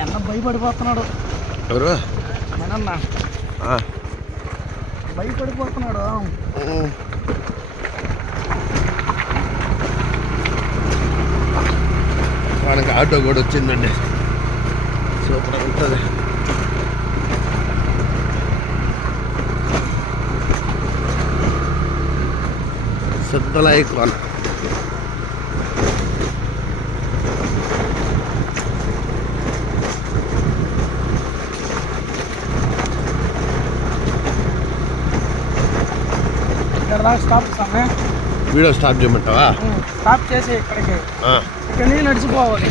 అన్న భయపడిపోతున్నాడు? ఎవరు? మనన్న. భయపడిపోతున్నాడు. వాడికి ఆటో కూడా వచ్చిందండి. సూపర్ ఉంటుంది. Siddhalai Kona stop video stop చేయమంటావా? స్టాప్ చేసి ఇక్కడికి. నడిచిపోవాలి.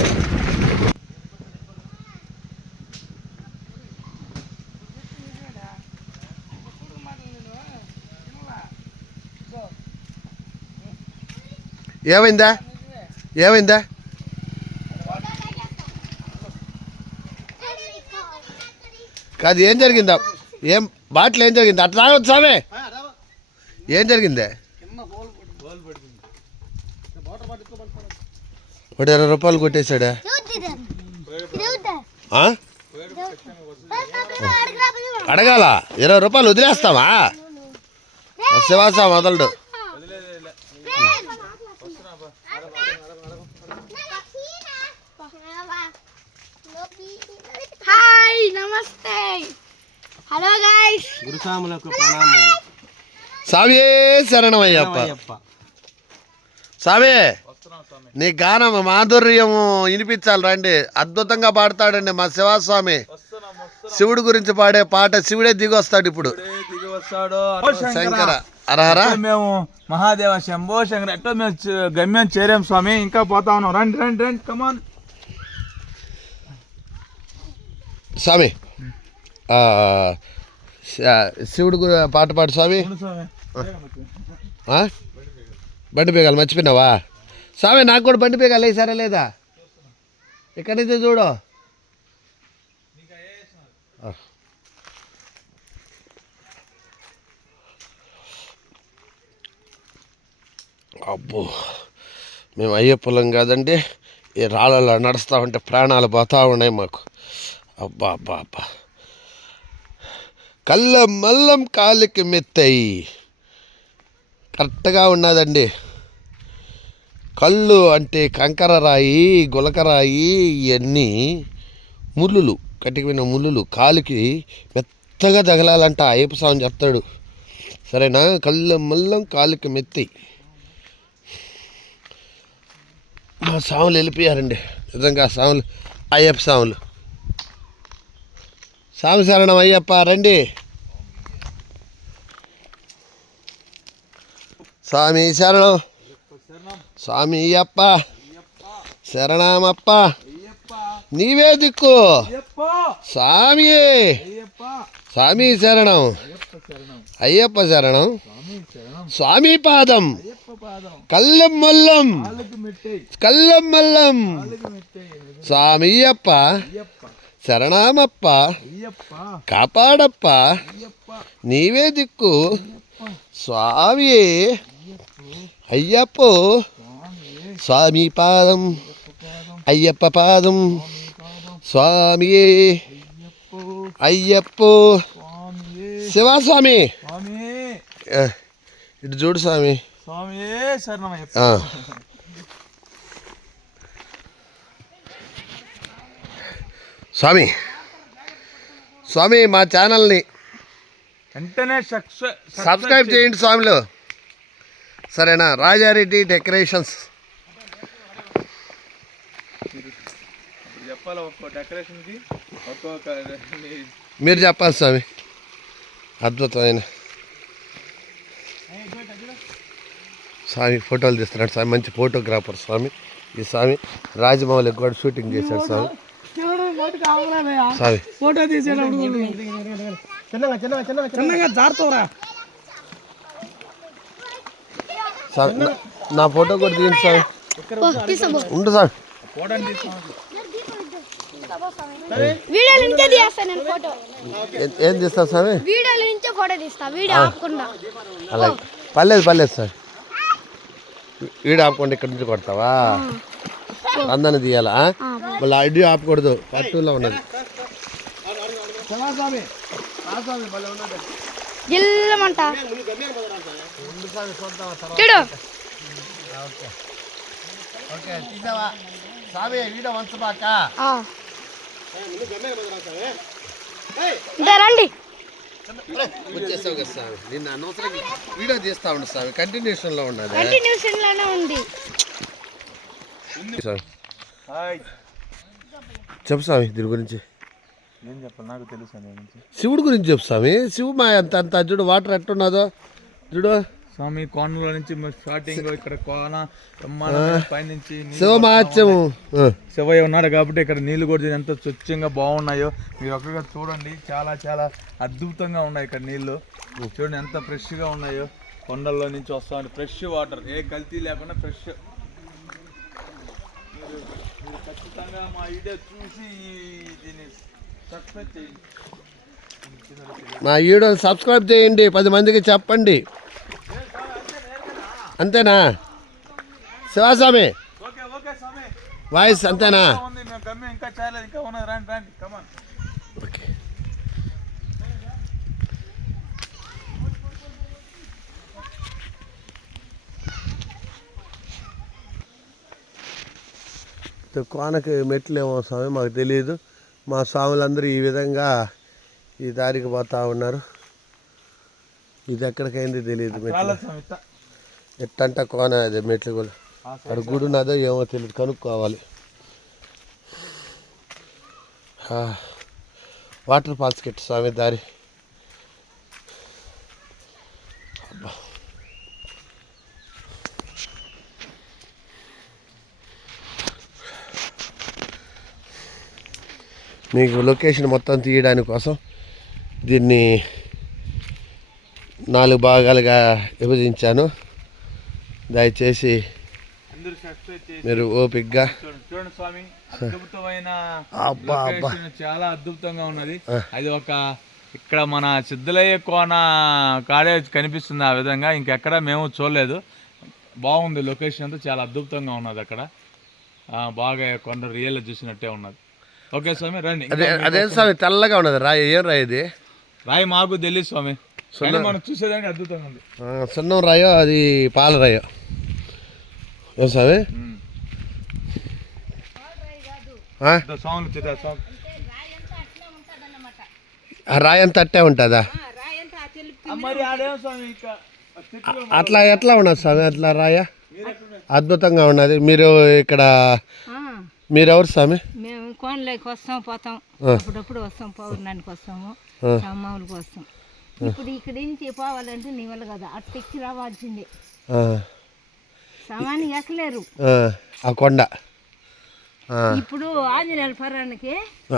ఏమైందా? ఏమైందా? కాదు ఏం జరిగిందా? ఏం బాటిల్ ఏం జరిగింది? అట్లా రావచ్చు సామే ఏం జరిగిందే? ఒకటి ఇరవై రూపాయలు కొట్టేశాడా? ఆ? అడగాల ఇరవై రూపాయలు వదిలేస్తావా? శివాస మొదలడు. హాయ్ నమస్తే. హలో గైస్ గురుసాములకు ప్రణామం స్వామి శరణమయ్యప్ప. స్వామి నీ గానం మాధుర్యము వినిపించాలి రండి. అద్భుతంగా పాడతాడండి మా శివస్వామి. శివుడి గురించి పాడే పాట శివుడే దిగి వస్తాడు ఇప్పుడు శంకర. అరహర. మేము మహాదేవ శంభో శంకర అట్టో మేము గమ్యం చేరాం స్వామి? ఇంకా పోతా ఉన్నాం. రండి రండి రండి. కమాన్ స్వామి శివుడు పాట పాడు స్వామి? బండి బేగాలు మర్చిపోయినావా? స్వామి నాకు కూడా బండి బేగాలు వేసారా లేదా? ఇక్కడి నుంచి చూడు. అబ్బో మేము అయ్యప్పలం కాదండి ఈ రాళ్ళలో నడుస్తూ ఉంటే ప్రాణాలు పోతా ఉన్నాయి మాకు. అబ్బా అబ్బా అబ్బా. కళ్ళ మల్లం కాలికి మెత్తయి. కరెక్ట్గా ఉన్నదండి. కళ్ళు అంటే కంకర రాయి గులకరాయి ఇవన్నీ ముళ్ళులు కట్టిపోయిన ముళ్ళులు కాలుకి మెత్తగా తగలాలంట. అయ్యప్ప స్వామి చెప్తాడు. సరేనా? కళ్ళ మల్లం కాలుకి మెత్తి. మా సాములు వెళ్ళిపోయారండి. నిజంగా సాములు అయ్యప్ప సాములు. స్వామి శరణం అయ్యప్ప రండి. స్వామి శరణం. స్వామి అయ్యప్ప శరణమప్ప. నీవే దిక్కు. స్వామి స్వామి శరణం. అయ్యప్ప శరణం. స్వామి పాదం. కల్లం మల్లం. కల్లం మల్లం. స్వామి అయ్యప్ప శరణమప్ప కాపాడప్ప. నీవే దిక్కు. స్వామి. అయ్యప్ప. స్వామి పాదం. అయ్యప్ప పాదం. స్వామి. అయ్యప్ప. శివస్వామి. ఇటు చూడు స్వామి. స్వామి శరణమయ్యప్ప ఆ. స్వామి. స్వామి మా ఛానల్ని వెంటనే సబ్స్క్రైబ్ చేయండి స్వామిలు. సరేనా? రాజారెడ్డి డెకరేషన్స్. మీరు చెప్పాలి స్వామి. అద్భుతమైన. స్వామి ఫోటోలు తీస్తున్నాడు స్వామి. మంచి ఫోటోగ్రాఫర్ స్వామి. ఈ స్వామి రాజమౌళికి కూడా షూటింగ్ చేశాడు స్వామి. ఫోటో తీసేటప్పుడు చిన్నగా చిన్నగా చిన్నగా చిన్నగా. జారుతావురా. నా- నా ఫోటో కూడా తీయండి తీసుకో ఉండు ఫోటో. ఏ- తీస్తావు స్వామి వీడియోల నుంచే ఫోటో తీస్తా వీడియో ఆపకుండా. అలాగే పర్లేదు పర్లేదు సార్. వీడు ఆపుకోండి ఇక్కడ నుంచి కొడతావా? అందరిని తీయాలా? ఆ, మళ్ళీ ఐడి ఆపకూడదు. పార్ట్ టూలో ఉన్నది. చూడు. ఓకే. ఓకే తీసావా స్వామి వీడియో వంచబాక రండి. వచ్చేసావు కదా నిన్న తీస్తా ఉండు కంటిన్యూషన్లో ఉన్నది కంటిన్యూషన్లోనే ఉంది. స్వామి హాయ్ చెప్పు స్వామి దీని గురించి. ఏం చెప్పాలి నాకు తెలుసు గురించి. శివుడు గురించి చెప్పు స్వామి. శివు మా అంత అంత చూడు వాటర్ ఎట్టున్నదో చూడు. స్వామి కోనలో నుంచి స్టార్టింగ్ ఇక్కడ కోన పైనుంచి నీళ్ళు శివ మహాత్యము ఆ. శివయ్య ఉన్నాడు కాబట్టి ఇక్కడ నీళ్ళు కూడా ఎంత స్వచ్ఛంగా బాగున్నాయో. మీరు ఒక్కగా చూడండి చాలా చాలా అద్భుతంగా ఉన్నాయి ఇక్కడ నీళ్ళు చూడండి ఎంత ఫ్రెష్గా ఉన్నాయో. కొండల్లో నుంచి వస్తామండి ఫ్రెష్ వాటర్ ఏ కల్తీ లేకుండా ఫ్రెష్ మీరు ఖచ్చితంగా మా వీడియో చూసి దీన్ని సక్సెస్ చేయండి. మా వీడియోని సబ్స్క్రైబ్ చేయండి పది మందికి చెప్పండి. అంతేనా? శివస్వామి వాయిస్ అంతేనా? ఇంకా ఇంకా రండి రండి. కోనకి మెట్లు ఏమో స్వామి మాకు తెలియదు మా స్వాములందరూ ఈ విధంగా ఈ దారికి పోతా ఉన్నారు. ఇది ఎక్కడికైంది తెలియదు మెట్లు. ఎట్టంట కోన అది మెట్లు కూడా. అక్కడ గుడి ఉన్నదో ఏమో తెలియదు కనుక్కోవాలి. వాటర్ ఫాల్స్ కెట్ స్వామి దారి. మీకు లొకేషన్ మొత్తం తీయడానికి కోసం దీన్ని నాలుగు భాగాలుగా విభజించాను. దయచేసి మీరు ఓపిక్గా చూడండి స్వామి అద్భుతమైన చాలా అద్భుతంగా ఉన్నది. అది ఒక ఇక్కడ మన సిద్ధలయ్య కోన కాడే కనిపిస్తుంది ఆ విధంగా. ఇంకెక్కడ మేము చూడలేదు. బాగుంది లొకేషన్ అంతా చాలా అద్భుతంగా ఉన్నది అక్కడ. బాగా కొండ రియల్ చూసినట్టే ఉన్నది. ఓకే స్వామి రండి. అదే అదే స్వామి తెల్లగా ఉన్నది. రాయి ఏం రాయి ఇది? రాయి మాకు తెలియదు స్వామి. కానీ మనం చూసేదానికి అద్భుతంగా ఉంది. ఆ, సున్నం రాయో అది పాల రాయో? ఏం స్వామి? రాయి అంతా అట్టే ఉంటుందా? అట్లా ఎట్లా ఉన్నది స్వామి? అట్లా రాయ? అద్భుతంగా ఉన్నది. మీరు ఇక్కడ మీరెవరు స్వామి? మేము కోనలోకి వస్తాం పోతాం. అప్పుడప్పుడు వస్తాం పౌర్ణానికి వస్తాము సామావులకు వస్తాం. ఇప్పుడు ఇక్కడి నుంచి పోవాలంటే నీ వల్ల కదా అటు ఎక్కి రావాల్సిందే. ఆ, సామాన్య ఎక్కలేరు. ఆ, కొండ. ఇప్పుడు ఆంజనేయుల పరానికి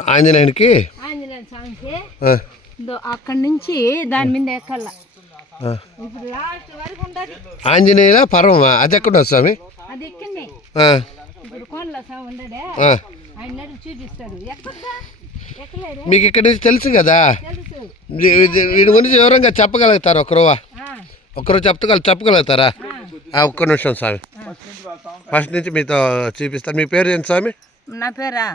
ఆంజనేయునికి? ఆంజనేయుల స్వామికి అక్కడి నుంచి దాని మీద ఎక్కల్ల ఆ. ఇప్పుడు లాస్ట్ వరకు ఉండదు. ఆంజనేయుల పర్వమా? అది ఎక్కడ స్వామి? అది ఎక్కింది. ఇప్పుడు కోనలో ఉండడే. ఆయన మీకు ఇక్కడ నుంచి తెలుసు కదా? వీడి గురించి వివరంగా చెప్పగలుగుతారు ఒకరువా ఒకరు చెప్పగల చెప్పగలుగుతారా? ఆ, ఒక్క నిమిషం స్వామి. ఫస్ట్ నుంచి మీతో చూపిస్తాను మీ పేరు ఏంటి స్వామి? నా పేరా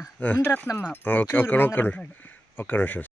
ఓకే ఒక్క ఒక్క నిమిషం. ఒక్క నిమిషం